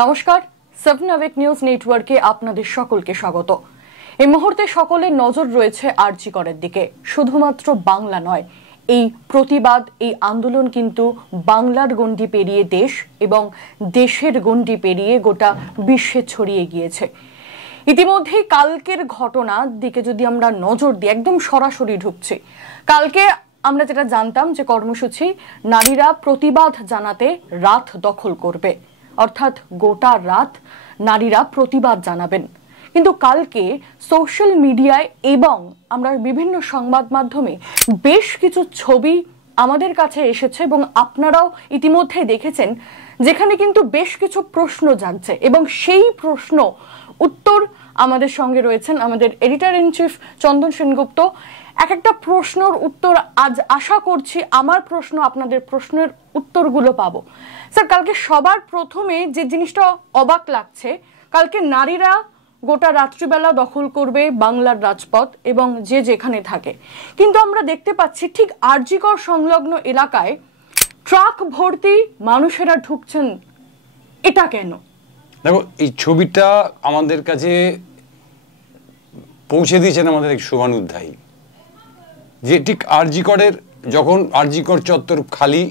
নমস্কার, 7 আওয়েক নিউজ নেটওয়ার্কে আপনাদের সকলকে স্বাগত। এই মুহূর্তে সকলের নজর রয়েছে আরজি করের দিকে। শুধুমাত্র বাংলা নয়, এই প্রতিবাদ, এই আন্দোলন কিন্তু বাংলার গণ্ডি পেরিয়ে দেশ এবং দেশের গণ্ডি পেরিয়ে গোটা বিশ্বে ছড়িয়ে গিয়েছে। ইতিমধ্যেই কালকের ঘটনার দিকে যদি আমরা নজর দিই, একদম সরাসরি ঢুকছি। কালকে আমরা যেটা জানতাম যে কর্মসূচি নারীরা প্রতিবাদ জানাতে রাত দখল করবে, অর্থাৎ গোটা রাত নারীরা প্রতিবাদ জানাবেন। কিন্তু কালকে সোশ্যাল মিডিয়ায় এবং আমরা বিভিন্ন সংবাদ মাধ্যমে বেশ কিছু ছবি আমাদের কাছে এসেছে এবং আপনারাও ইতিমধ্যে দেখেছেন, যেখানে কিন্তু বেশ কিছু প্রশ্ন জাগছে এবং সেই প্রশ্ন উত্তর আমাদের সঙ্গে রয়েছেন আমাদের এডিটর ইন চিফ চন্দন সেনগুপ্ত। এক একটা প্রশ্নের উত্তর আজ আশা করছি আমার প্রশ্ন আপনাদের প্রশ্নের উত্তরগুলো পাবো। স্যার, কালকে সবার প্রথমে যে জিনিসটা অবাক লাগছে, কালকে নারীরা গোটা রাত্রিবেলা দখল করবে বাংলার রাজপথ এবং যে যেখানে থাকে, কিন্তু আমরা দেখতে পাচ্ছি ঠিক আরজি কর সংলগ্ন এলাকায় ট্রাক ভর্তি মানুষেরা ঢুকছেন। এটা কেন? দেখো, এই ছবিটা আমাদের কাছে পৌঁছে দিয়েছেন আমাদের এক শুভানুধ্যায়ী, যে ঠিক আরজি করের যখন আরজি কর চত্বর খালি,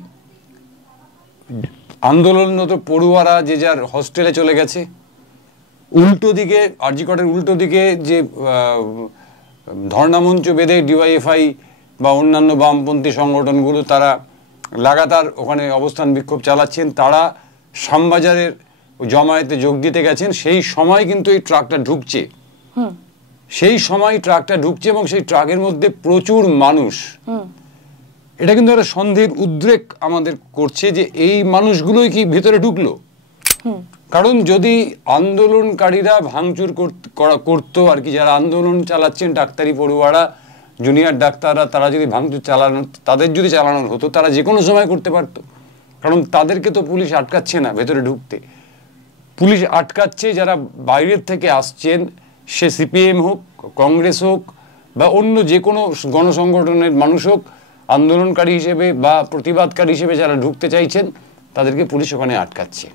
আন্দোলনরত পড়ুয়ারা যে যার হস্টেলে চলে গেছে, উল্টো দিকে আরজি করের উল্টো দিকে যে ধর্ণামঞ্চ বেঁধে ডিওয়াইএফআই বা অন্যান্য বামপন্থী সংগঠনগুলো তারা লাগাতার ওখানে অবস্থান বিক্ষোভ চালাচ্ছেন, তারা শ্যামবাজারের জমায়েতে যোগ দিতে গেছেন। সেই সময় কিন্তু এই ট্রাকটা ঢুকছে, এবং সেই ট্রাকের মধ্যে প্রচুর মানুষ। এটা কিন্তু একটা সন্দেহের উদ্রেক আমাদের করছে যে এই মানুষগুলোই কি ভেতরে ঢুকলো। কারণ যদি আন্দোলনকারীরা ভাঙচুর করতো আর কি, যারা আন্দোলন চালাচ্ছেন ডাক্তারি পড়ুয়ারা, জুনিয়র ডাক্তাররা, তারা যদি ভাঙচুর তাদের যদি চালানো হতো, তারা যে কোনো সময় করতে পারতো। কারণ তাদেরকে তো পুলিশ আটকাচ্ছে না ভেতরে ঢুকতে, পুলিশ আটকাচ্ছে যারা বাইরের থেকে আসছেন, সে সিপিএম হোক, কংগ্রেস হোক বা অন্য যে কোনো গণসংগঠনের মানুষ হোক, আন্দোলনকারী হিসেবে বা প্রতিবাদকারী হিসেবে যারা ঢুকতে চাইছেন, তাদেরকে পুলিশ ওখানে আটকাচ্ছে।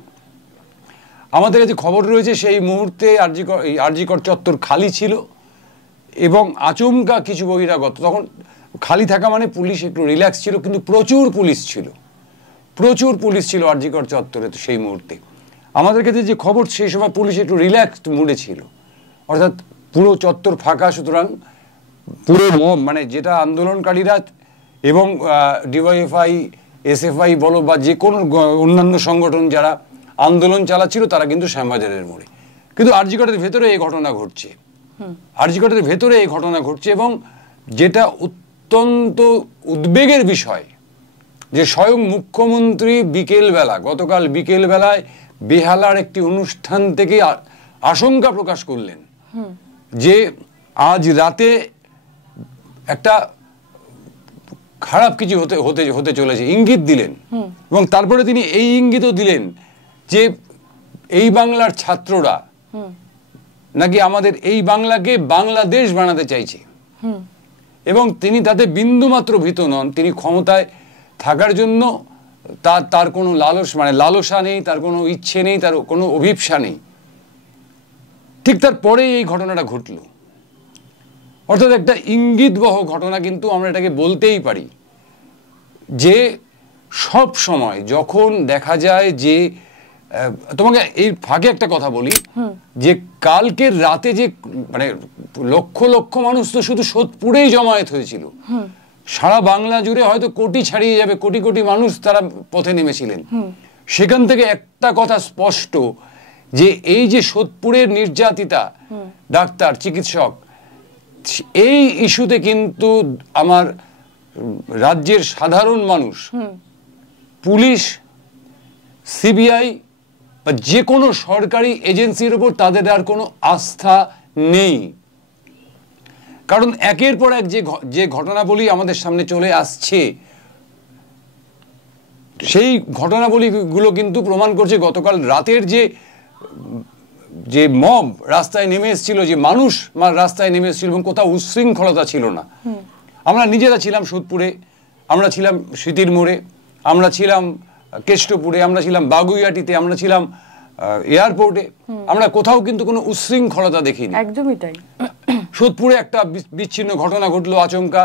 আমাদের কাছে খবর রয়েছে সেই মুহূর্তে আরজি কর চত্বর খালি ছিল এবং আচমকা কিছু বহিরাগত, তখন খালি থাকা মানে পুলিশ একটু রিল্যাক্স ছিল, কিন্তু প্রচুর পুলিশ ছিল আরজি কর চত্বরে। তো সেই মুহূর্তে আমাদের কাছে যে খবর, সেই সময় পুলিশ একটু রিল্যাক্সড মুডে ছিল, অর্থাৎ পুরো চত্বর ফাঁকা। সুতরাং পুরো মানে যেটা আন্দোলনকারীরা এবং ডিওয়াইএফআই, এসএফআই বলো বা যে কোনো অন্যান্য সংগঠন যারা আন্দোলন চালাচ্ছিল, তারা কিন্তু শ্যামবাজারের মোড়ে। কিন্তু আরজি করের ভেতরে এই ঘটনা ঘটছে, এবং যেটা অত্যন্ত উদ্বেগের বিষয় যে স্বয়ং মুখ্যমন্ত্রী গতকাল বিকেলবেলায় বেহালার একটি অনুষ্ঠান থেকে আশঙ্কা প্রকাশ করলেন যে আজ রাতে একটা খারাপ কিছু হতে চলেছে, ইঙ্গিত দিলেন। এবং তারপরে তিনি এই ইঙ্গিতও দিলেন যে এই বাংলার ছাত্ররা নাকি আমাদের এই বাংলাকে বাংলাদেশ বানাতে চাইছে, এবং তিনি তাতে বিন্দুমাত্র ভীত নন। তিনি ক্ষমতায় থাকার জন্য তার কোনো লালসা নেই, তার কোনো ইচ্ছে নেই, তার কোনো অভিপ্সা নেই। ঠিক তারপরেই এই ঘটনাটা ঘটল, অর্থাৎ একটা ইঙ্গিতবহ ঘটনা। কিন্তু আমরা এটাকে বলতেই পারি যে সব সময় যখন দেখা যায় যে, তোমাকে এই ফাঁকে একটা কথা বলি, যে কালকের রাতে যে মানে লক্ষ লক্ষ মানুষ তো শুধু সোদপুরেই জমায়েত হয়েছিল, সারা বাংলা জুড়ে হয়তো কোটি ছাড়িয়ে যাবে, কোটি কোটি মানুষ তারা পথে নেমেছিলেন। সেখান থেকে একটা কথা স্পষ্ট, যে এই যে সোদপুরের নির্যাতিতা ডাক্তার, চিকিৎসক, এই ইস্যুতে কিন্তু আমার রাজ্যের সাধারণ মানুষ, পুলিশ, সিবিআই বা যে কোনো সরকারি এজেন্সির উপর তাদের আর কোনো আস্থা নেই। কারণ একের পর এক যে ঘটনাবলী আমাদের সামনে চলে আসছে, সেই ঘটনাবলীগুলো কিন্তু প্রমাণ করছে গতকাল রাতের যে মব রাস্তায় নেমে এসেছিল, যে মানুষ রাস্তায় নেমে এসেছিল, এবং কোথাও উচ্ছৃঙ্খলতা ছিল না। আমরা নিজেরা ছিলাম সোদপুরে, আমরা ছিলাম স্মৃতির মোড়ে, আমরা ছিলাম কেষ্টপুরে, আমরা ছিলাম বাগুইয়াটিতে, আমরা ছিলাম এয়ারপোর্টে, আমরা কোথাও কিন্তু কোনো উচ্ছৃঙ্খলতা দেখিনি। একদমই তাই। সোদপুরে একটা বিচ্ছিন্ন ঘটনা ঘটলো আচমকা,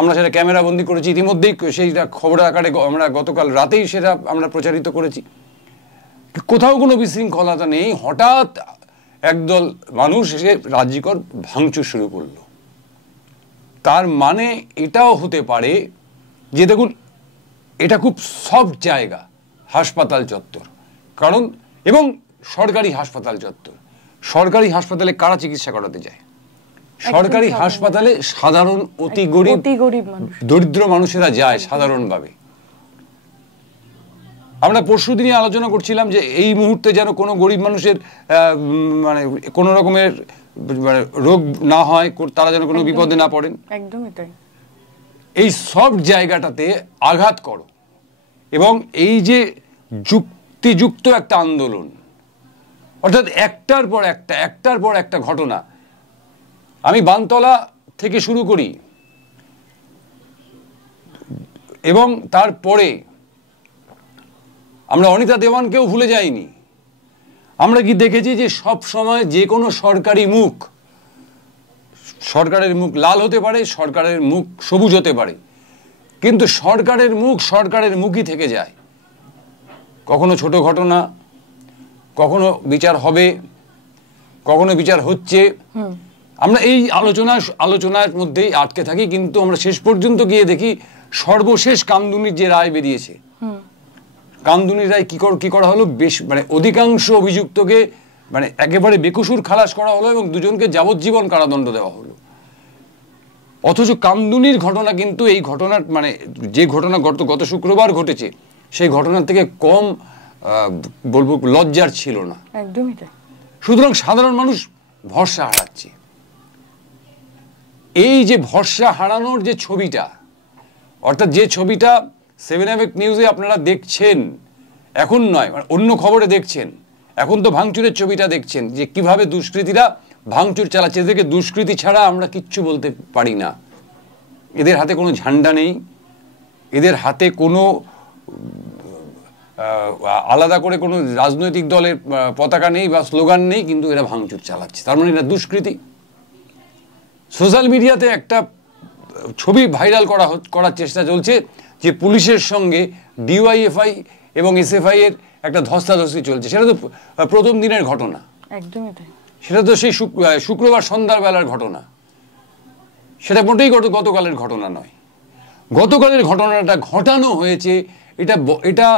আমরা সেটা ক্যামেরা বন্দি করেছি, ইতিমধ্যেই সেইটা খবরের আকারে আমরা গতকাল রাতেই সেটা আমরা প্রচারিত করেছি। কোথাও কোনো বিশৃঙ্খলতা নেই, হঠাৎ একদল মানুষ এসে রাজ্যকর ভাঙচুর শুরু করলো। তার মানে এটাও হতে পারে যে দেখুন, এটা খুব সফট জায়গা, হাসপাতাল চত্বর, কারণ এবং সরকারি হাসপাতাল চত্বর। সরকারি হাসপাতালে কারা চিকিৎসা করাতে যায়? সরকারি হাসপাতালে সাধারণ অতি গরিব দরিদ্র মানুষেরা যায় সাধারণভাবে। আমরা পরশুদিনই আলোচনা করছিলাম যে এই মুহূর্তে যেন কোনো গরিব মানুষের মানে কোনো রকমের মানে রোগ না হয়, তারা যেন কোনো বিপদে না পড়েন। একদমই তাই। এই সফট জায়গাটাতে আঘাত করো, এবং এই যে যুক্তিযুক্ত একটা আন্দোলন, অর্থাৎ একটার পর একটা ঘটনা। আমি বানতলা থেকে শুরু করি এবং তারপরে আমরা অনিতা দেওয়ানকেও ভুলে যাইনি। আমরা কি দেখেছি যে সব সময় যে কোনো সরকারের মুখ লাল হতে পারে, সরকারের মুখ সবুজ হতে পারে, কিন্তু সরকারের মুখই থেকে যায়। কখনো ছোট ঘটনা, কখনো বিচার হবে, কখনো বিচার হচ্ছে, আমরা এই আলোচনার মধ্যেই আটকে থাকি। কিন্তু আমরা শেষ পর্যন্ত গিয়ে দেখি সর্বশেষ কামদুনির যে রায় বেরিয়েছে, কামদুনির রায় কি করা হলো, বেশ মানে অধিকাংশ অভিযুক্তকে মানে একেবারে বেকসুর খালাস করা হলো এবং দুজনকে যাবজ্জীবন কারাদণ্ড দেওয়া হলো। অথচ কামদুনির ঘটনা কিন্তু এই ঘটনার মানে যে ঘটনা গত শুক্রবার ঘটেছে সেই ঘটনার থেকে কম বলবো লজ্জার ছিল না। একদমই তাই। সুতরাং সাধারণ মানুষ ভরসা হারাচ্ছে। এই যে ভরসা হারানোর যে ছবিটা, অর্থাৎ যে ছবিটা 7 নিউজে আপনারা দেখছেন, এখন নয় অন্য খবরে দেখছেন, এখন তো ভাঙচুরের ছবিটা দেখছেন যে কিভাবে দুষ্কৃতীরা ভাঙচুর চালাচ্ছে। এদেরকে দুষ্কৃতী ছাড়া আমরা কিচ্ছু বলতে পারি না। এদের হাতে কোনো ঝান্ডা নেই, এদের হাতে কোনো আলাদা করে কোনো রাজনৈতিক দলের পতাকা নেই বা স্লোগান নেই, কিন্তু এরা ভাঙচুর চালাচ্ছে। তার মানে এরা দুষ্কৃতী। সোশ্যাল মিডিয়াতে একটা ছবি ভাইরাল করার চেষ্টা চলছে যে পুলিশের সঙ্গে ডিওয়াইএফআই এবং এসএফআই এর একটা ধস্তাধস্তি চলছে। সেটা তো প্রথম দিনের ঘটনা, একদমই তাই। সেটা তো সেই শুক্রবার সন্ধ্যার বেলার ঘটনা, সেটা মোটেই গতকালের ঘটনা নয়। গতকালের ঘটনাটা ঘটানো হয়েছে, এটা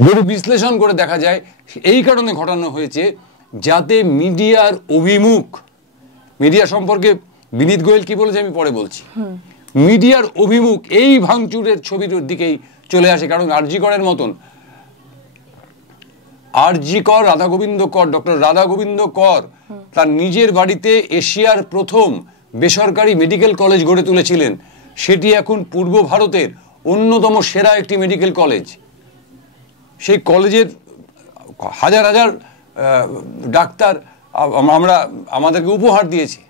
যদি বিশ্লেষণ করে দেখা যায় এই কারণে ঘটানো হয়েছে যাতে মিডিয়ার অভিমুখ, মিডিয়া সম্পর্কে বিনীত গোয়েল কি বলেছে আমি পরে বলছি, মিডিয়ার অভিমুখ এই ভাঙচুরের ছবির দিকেই চলে আসে। কারণ আরজি করের মতন, আরজি কর ডক্টর রাধা গোবিন্দ কর তার নিজের বাড়িতে এশিয়ার প্রথম বেসরকারি মেডিকেল কলেজ গড়ে তুলেছিলেন। সেটি এখন পূর্ব ভারতের অন্যতম সেরা একটি মেডিকেল কলেজ। সেই কলেজের হাজার হাজার ডাক্তার আমাদেরকে উপহার দিয়েছে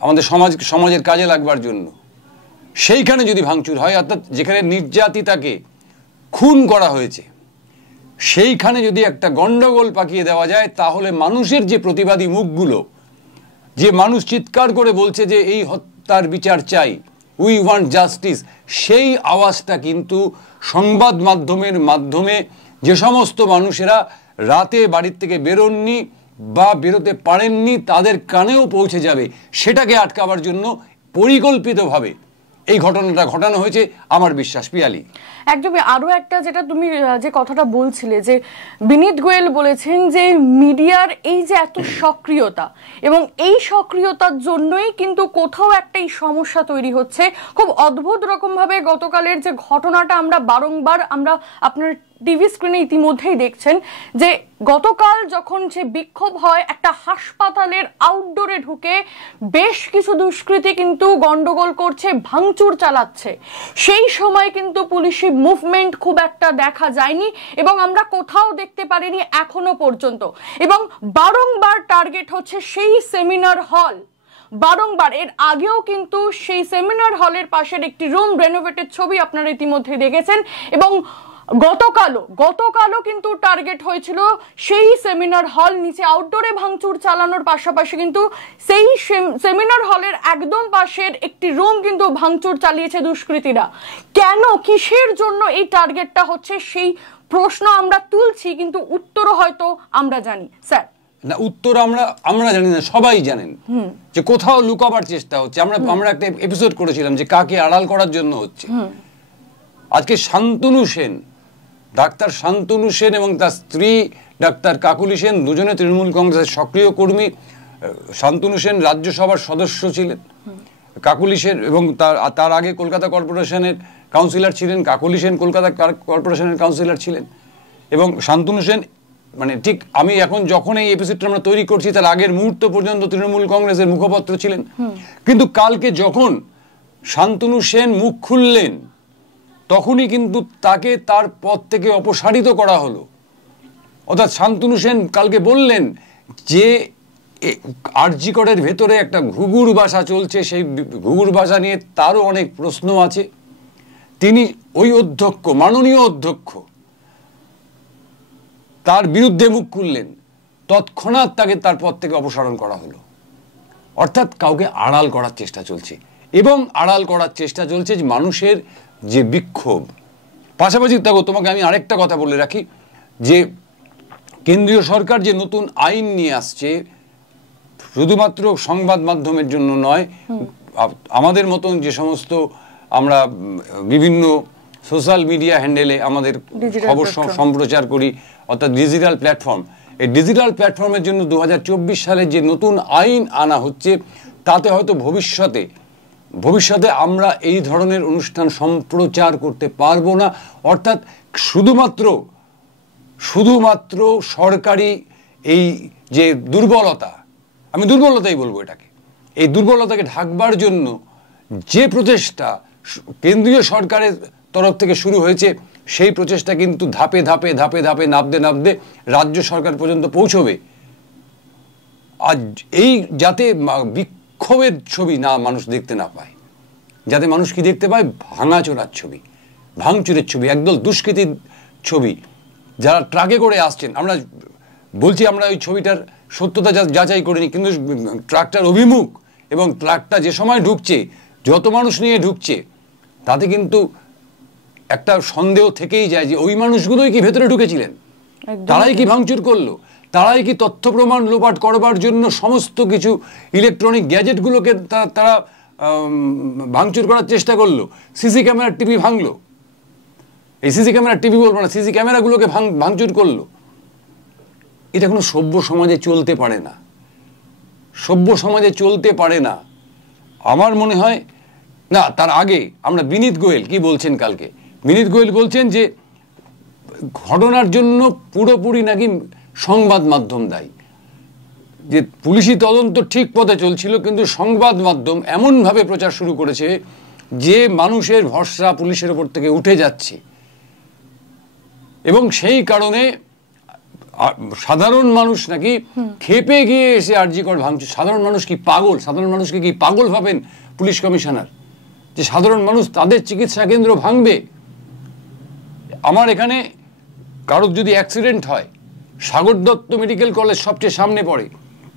আমাদের সমাজের কাজে লাগবার জন্য। সেইখানে যদি ভাঙচুর হয়, অর্থাৎ যেখানে নির্যাতিতাকে খুন করা হয়েছে সেইখানে যদি একটা গন্ডগোল পাকিয়ে দেওয়া যায়, তাহলে মানুষের যে প্রতিবাদী মুখগুলো, যে মানুষ চিৎকার করে বলছে যে এই হত্যার বিচার চাই, উই ওয়ান্ট জাস্টিস, সেই আওয়াজটা কিন্তু সংবাদ মাধ্যমে যে সমস্ত মানুষেরা রাতে বাড়ির থেকে বেরোননি বা বেরোতে পারেননি তাদের কানেও পৌঁছে যাবে। সেটাকে আটকাবার জন্য পরিকল্পিতভাবে এই ঘটনাটা ঘটানো হয়েছে আমার বিশ্বাস। পিয়ালি, একদমই। আরো একটা যেটা তুমি যে কথাটা বলছিলে যে বিনীত গোয়েল বলেছেন যে মিডিয়ার এই যে এত সক্রিয়তা এবং এই সক্রিয়তার জন্যই কিন্তু কোথাও একটা এই সমস্যা তৈরি হচ্ছে। খুব অদ্ভুত রকম ভাবে গতকালের যে ঘটনাটা আমরা বারংবার আপনার টিভি স্ক্রিনে ইতিমধ্যেই দেখছেন যে গতকাল যখন যে বিক্ষোভ হয় একটা হাসপাতালের আউটডোরে ঢুকে বেশ কিছু দুষ্কৃতী কিন্তু গন্ডগোল করছে, ভাঙচুর চালাচ্ছে। সেই সময় কিন্তু পুলিশি মুভমেন্ট খুব একটা দেখা যায়নি এবং আমরা কোথাও দেখতে পারিনি এখনো পর্যন্ত। এবং বারংবার টার্গেট হচ্ছে সেই সেমিনার হল, বারংবার। এর আগেও কিন্তু সেই সেমিনার হলের পাশের একটি রুম রেনোভেটের ছবি আপনারা ইতিমধ্যে দেখেছেন এবং গতকালও কিন্তু টার্গেট হয়েছিল সেই সেমিনার হল, নিচে আউটডোরে ভাঙচুর চালানোর পাশাপাশি কিন্তু সেই সেমিনার হলের একদম পাশের একটি রুম কিন্তু ভাঙচুর চালিয়েছে দুষ্কৃতীরা। কেন, কিসের জন্য এই টার্গেটটা হচ্ছে সেই প্রশ্ন আমরা তুলছি, কিন্তু উত্তরও হয়তো আমরা জানি। স্যার না, উত্তর আমরা জানি না, সবাই জানেন যে কোথাও লুকাবার চেষ্টা হচ্ছে। আমরা একটা এপিসোড করেছিলাম যে কাকে আড়াল করার জন্য হচ্ছে। আজকে শান্তনু সেন, ডাক্তার শান্তনু সেন এবং তার স্ত্রী ডাক্তার কাকুলি সেন দুজনে তৃণমূল কংগ্রেসের সক্রিয় কর্মী। শান্তনু সেন রাজ্যসভার সদস্য ছিলেন, কাকুলি সেন এবং তার আগে কলকাতা কর্পোরেশনের কাউন্সিলর ছিলেন, কাকুলি সেন কলকাতা কর্পোরেশনের কাউন্সিলর ছিলেন। এবং শান্তনু সেন মানে ঠিক আমি এখন যখন এই এপিসোডটা আমরা তৈরি করছি তার আগের মুহূর্ত পর্যন্ত তৃণমূল কংগ্রেসের মুখপাত্র ছিলেন। কিন্তু কালকে যখন শান্তনু সেন মুখ খুললেন তখনই কিন্তু তাকে তার পদ থেকে অপসারিত করা হলো। অর্থাৎ শান্তনু সেন কালকে বললেন যে আরজি করের ভেতরে একটা ঘুঘুর বাসা চলছে, সেই ঘুঘুর বাসা নিয়ে তারও অনেক প্রশ্ন আছে। তিনি ওই অধ্যক্ষ, মাননীয় অধ্যক্ষ, তার বিরুদ্ধে মুখ খুললেন, তৎক্ষণাৎ তাকে তার পদ থেকে অপসারণ করা হলো। অর্থাৎ কাউকে আড়াল করার চেষ্টা চলছে, এবং আড়াল করার চেষ্টা চলছে যে মানুষের যে বিক্ষোভ। পাশাপাশি দেখো, তোমাকে আমি আরেকটা কথা বলে রাখি যে কেন্দ্রীয় সরকার যে নতুন আইন নিয়ে আসছে শুধুমাত্র সংবাদ মাধ্যমের জন্য নয়, আমাদের মতন যে সমস্ত আমরা বিভিন্ন সোশ্যাল মিডিয়া হ্যান্ডেলে আমাদের খবর সম্প্রচার করি, অর্থাৎ ডিজিটাল প্ল্যাটফর্ম, এই ডিজিটাল প্ল্যাটফর্মের জন্য 2024 সালে যে নতুন আইন আনা হচ্ছে তাতে হয়তো ভবিষ্যতে আমরা এই ধরনের অনুষ্ঠান সম্প্রচার করতে পারবো না। অর্থাৎ শুধুমাত্র সরকারি এই যে দুর্বলতা, আমি দুর্বলতাই বলবো এটাকে, এই দুর্বলতাকে ঢাকবার জন্য যে প্রচেষ্টা কেন্দ্রীয় সরকারের তরফ থেকে শুরু হয়েছে সেই প্রচেষ্টা কিন্তু ধাপে ধাপে নাবতে রাজ্য সরকার পর্যন্ত পৌঁছবে। আর এই যাতে বিক্ষোভের ছবি মানুষ দেখতে না পায়, যাতে মানুষ কি দেখতে পায়, ভাঙাচোরার ছবি, ভাঙচুরের ছবি, একদল দুষ্কৃতীর ছবি যারা ট্রাকে করে আসছেন। আমরা বলছি আমরা ওই ছবিটার সত্যতা যাচাই করিনি, কিন্তু ট্রাকটার অভিমুখ এবং ট্রাকটা যে সময় ঢুকছে, যত মানুষ নিয়ে ঢুকছে, তাতে কিন্তু একটা সন্দেহ থেকেই যায় যে ওই মানুষগুলোই কি ভেতরে ঢুকেছিলেন, তারাই কি ভাঙচুর করলো, তারাই কি তথ্য প্রমাণ লোপাট করবার জন্য সমস্ত কিছু ইলেকট্রনিক গ্যাজেটগুলোকে তারা ভাঙচুর করার চেষ্টা করলো, সিসি ক্যামেরার টিভি ভাঙলো, এই সিসি ক্যামেরার টিভি বলবো না, সিসি ক্যামেরাগুলোকে ভাঙচুর করলো। এটা কোনো সভ্য সমাজে চলতে পারে না, সভ্য সমাজে চলতে পারে না। আমার মনে হয় না। তার আগে আমরা বিনীত গোয়েল কি বলছেন কালকে, বিনীত গোয়েল বলছেন যে ঘটনার জন্য পুরোপুরি নাকি সংবাদ মাধ্যম দায়ী, যে পুলিশি তদন্ত ঠিক পথে চলছিল কিন্তু সংবাদ মাধ্যম এমনভাবে প্রচার শুরু করেছে যে মানুষের ভরসা পুলিশের উপর থেকে উঠে যাচ্ছে, এবং সেই কারণে সাধারণ মানুষ নাকি খেপে গিয়ে এসে আরজি কর ভাঙচুর। সাধারণ মানুষ কি পাগল? সাধারণ মানুষকে কি পাগল ভাবেন পুলিশ কমিশনার যে সাধারণ মানুষ তাদের চিকিৎসা কেন্দ্র ভাঙবে? আমার এখানে কারোর যদি অ্যাক্সিডেন্ট হয়, সাগর দত্ত মেডিকেল কলেজ সবচেয়ে সামনে পড়ে,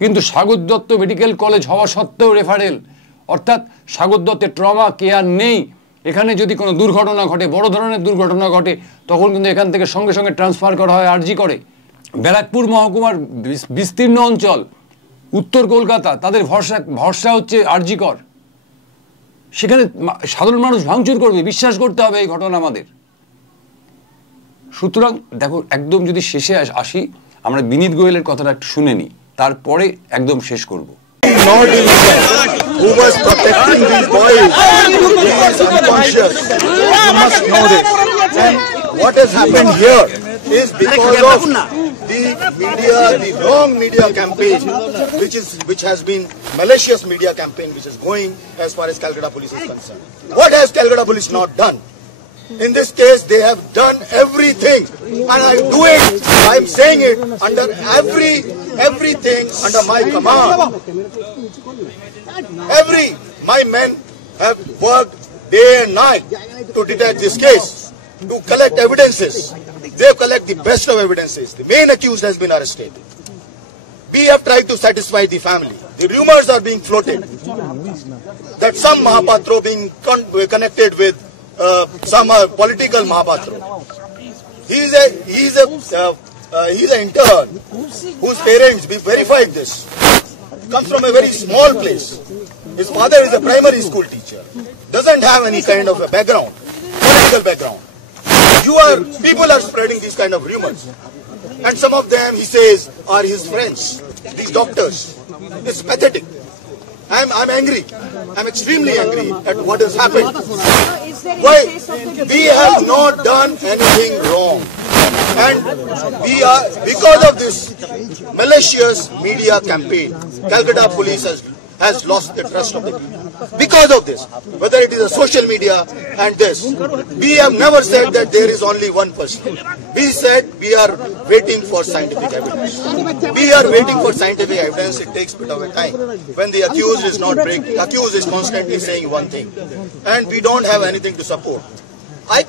কিন্তু সাগর দত্ত মেডিকেল কলেজ হওয়া সত্ত্বেও রেফারেল, অর্থাৎ সাগর দত্তের ট্রমা কেয়ার নেই। এখানে যদি কোনো দুর্ঘটনা ঘটে, বড় ধরনের দুর্ঘটনা ঘটে, তখন কিন্তু এখান থেকে সঙ্গে সঙ্গে ট্রান্সফার করা হয় আরজি করে। ব্যারাকপুর মহকুমার বিস্তীর্ণ অঞ্চল, উত্তর কলকাতা, তাদের ভরসা হচ্ছে আরজি কর। সেখানে সাধারণ মানুষ ভাঙচুর করবে, বিশ্বাস করতে হবে এই ঘটনা আমাদের। সুতরাং দেখো, একদম যদি শেষে আসি, আমরা বিনীত গোয়েলের কথাটা একটু শুনে নিই, তারপরে একদম শেষ করব। Who was protecting these boys? He is unconscious. You must know this. And what has happened here is because of the media, the wrong media campaign, which has been malicious media campaign, which is going as far as Calcutta Police is concerned. What has Calcutta Police not done? In this case, they have done everything, and I do it. I'm saying it under everything under my command. My men have worked day and night to detect this case. to collect evidences. They collect the best of evidences. The main accused has been arrested. We have tried to satisfy the family. The rumors are being floated that some Mahapatro being connected with some political Mahapatro. He's an intern whose parents, we verified this, comes from a very small place. His father is a primary school teacher. Doesn't have any kind of a background, political background. People are spreading these kind of rumors. And some of them, he says, are his friends, these doctors. It's pathetic. I'm angry. I'm extremely angry at what has happened. Why? We have not done anything wrong. And we are, because of this malicious media campaign, Calcutta police has lost the trust of the people. Because of this, whether it is a social media and this, we have never said that there is only one person. We said we are waiting for scientific evidence. We are waiting for scientific evidence. It takes a bit of a time. When the accused is not breaking, accused is constantly saying one thing, and we don't have anything to support. I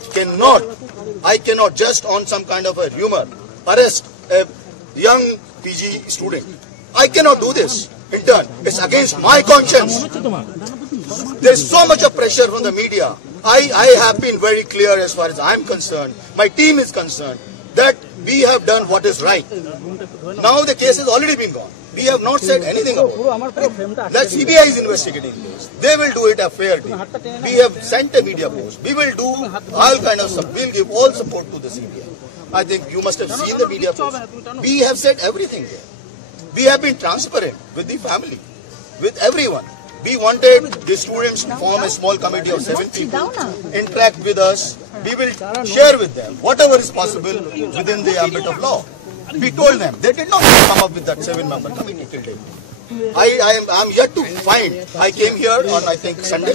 cannot just on some kind of a rumor arrest a young PG student. I cannot do this. In turn, it's against my conscience. There is so much of pressure from the media. I have been very clear as far as I'm concerned, my team is concerned, that we have done what is right. Now the case has already been gone. We have not said anything about it. That CBI is investigating this. They will do it a fair day. We have sent a media post. We will do all kind of stuff. We will give all support to the CBI. I think you must have seen the media post. We have said everything there. We have been transparent with the family, with everyone. We wanted the students to form a small committee of 7 people, interact with us. We will share with them whatever is possible within the ambit of law. We told them. They did not come up with that 7-member committee till date. I am yet to find. I came here on, I think, Sunday.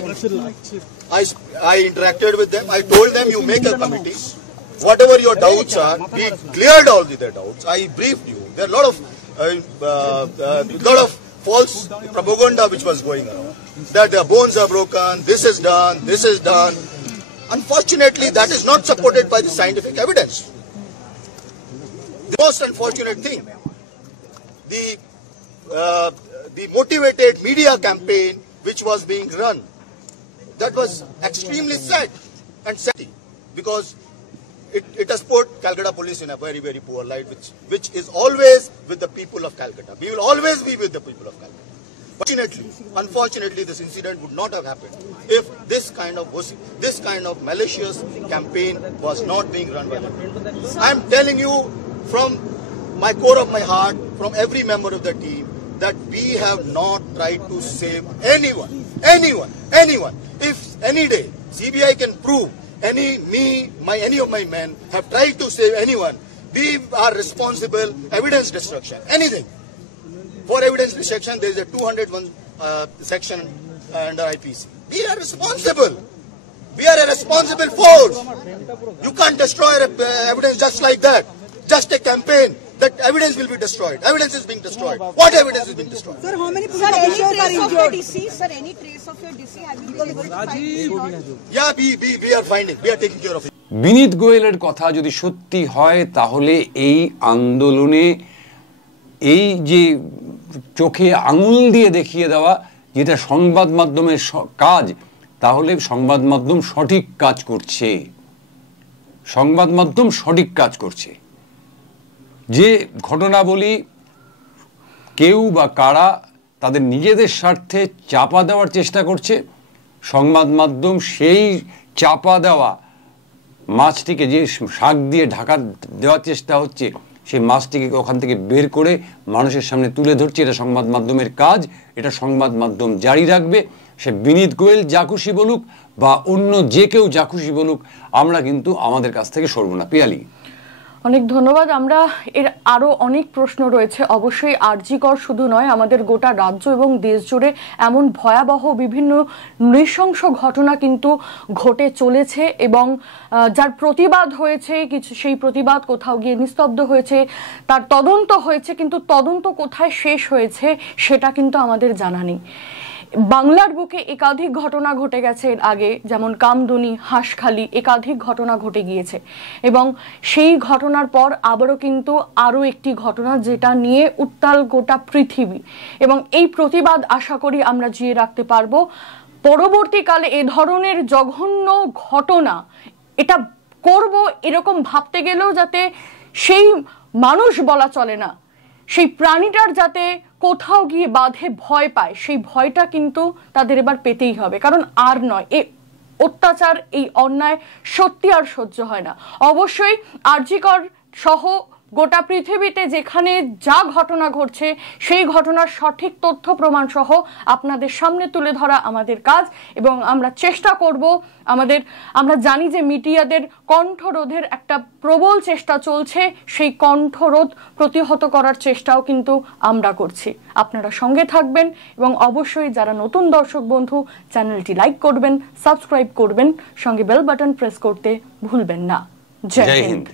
I interacted with them. I told them, you make a committee. Whatever your doubts are, we cleared all their doubts. I briefed you. There are a lot of false propaganda which was going around. That their bones are broken, this is done, this is done. Unfortunately, that is not supported by the scientific evidence. The most unfortunate thing, the motivated media campaign which was being run, that was extremely sad and sad, because it has put Calcutta police in a very, very poor light, which is always with the people of Calcutta. We will always be with the people of Calcutta. Unfortunately, this incident would not have happened if this kind of malicious campaign was not being run by them. I am telling you from my core of my heart, from every member of the team, that we have not tried to save anyone. If any day CBI can prove any of my men have tried to save anyone, we are responsible. Evidence destruction, anything. For evidence destruction, there is a 201 section under IPC. We are responsible. We are a responsible force. You can't destroy evidence just like that. Just a campaign. That evidence will be destroyed. Evidence is being destroyed. What evidence is being destroyed? Sir, how many people are injured? Sir, any trace of your DC? Have you been able to find it? Yeah, we are finding. We are taking care of it. বিনীত গোয়েলের কথা যদি সত্যি হয়, তাহলে এই আন্দোলনে এই যে চোখে আঙুল দিয়ে দেখিয়ে দেওয়া যেটা সংবাদ মাধ্যমের কাজ, তাহলে সংবাদ মাধ্যম সঠিক কাজ করছে। সংবাদ মাধ্যম সঠিক কাজ করছে। যে ঘটনাবলী কেউ বা কারা তাদের নিজেদের স্বার্থে চাপা দেওয়ার চেষ্টা করছে, সংবাদ মাধ্যম সেই চাপা দেওয়া মাছটিকে যে শাক দিয়ে ঢাকা দেওয়ার চেষ্টা হচ্ছে, সেই মাছটিকে ওখান থেকে বের করে মানুষের সামনে তুলে ধরছে। এটা সংবাদ মাধ্যমের কাজ, এটা সংবাদ মাধ্যম জারি রাখবে। সে বিনীত গোয়েল যা খুশি বলুক বা অন্য যে কেউ যা খুশি বলুক, আমরা কিন্তু আমাদের কাছ থেকে সরব না। পিয়ালি, অনেক ধন্যবাদ। আমরা এর আরো অনেক প্রশ্ন রয়েছে। অবশ্যই আরজিকর শুধু নয়, আমাদের গোটা রাজ্য এবং দেশ জুড়ে এমন ভয়াবহ বিভিন্ন নৃশংস ঘটনা কিন্তু ঘটে চলেছে এবং যার প্রতিবাদ হয়েছে, কিছু সেই প্রতিবাদ কোথাও গিয়ে নিস্তব্ধ হয়েছে, তার তদন্ত হয়েছে, কিন্তু তদন্ত কোথায় শেষ হয়েছে সেটা কিন্তু আমাদের জানা নেই। বাংলার বুকে একাধিক ঘটনা ঘটে গেছে এর আগে, যেমন কামদুনি, হাঁসখালি, একাধিক ঘটনা ঘটে গিয়েছে এবং সেই ঘটনার পর আবারও কিন্তু আরও একটি ঘটনা যেটা নিয়ে উত্তাল গোটা পৃথিবী, এবং এই প্রতিবাদ আশা করি আমরা জিয়ে রাখতে পারবো। পরবর্তীকালে এ ধরনের জঘন্য ঘটনা এটা করব এরকম ভাবতে গেলেও যাতে সেই মানুষ বলা চলে না, সেই প্রাণীটার যাতে কোথাও গিয়ে বাঁধে ভয় পায়, সেই ভয়টা কিন্তু তাদের এবার পেতেই হবে, কারণ আর নয়, এই অত্যাচার, এই অন্যায় সত্যি আর সহ্য হয় না। অবশ্যই আরজি কর সহ গোটা পৃথিবীতে যেখানে যা ঘটনা ঘটছে সেই ঘটনার সঠিক তথ্য প্রমাণ সহ আপনাদের সামনে তুলে ধরা আমাদের কাজ, এবং আমরা চেষ্টা করব আমরা জানি যে মিডিয়াদের কণ্ঠরোধের একটা প্রবল চেষ্টা চলছে, সেই কণ্ঠরোধ প্রতিহত করার চেষ্টাও কিন্তু আমরা করছি। আপনারা সঙ্গে থাকবেন এবং অবশ্যই যারা নতুন দর্শক বন্ধু চ্যানেলটি লাইক করবেন, সাবস্ক্রাইব করবেন, সঙ্গে বেল বাটন প্রেস করতে ভুলবেন না। জয় হিন্দ।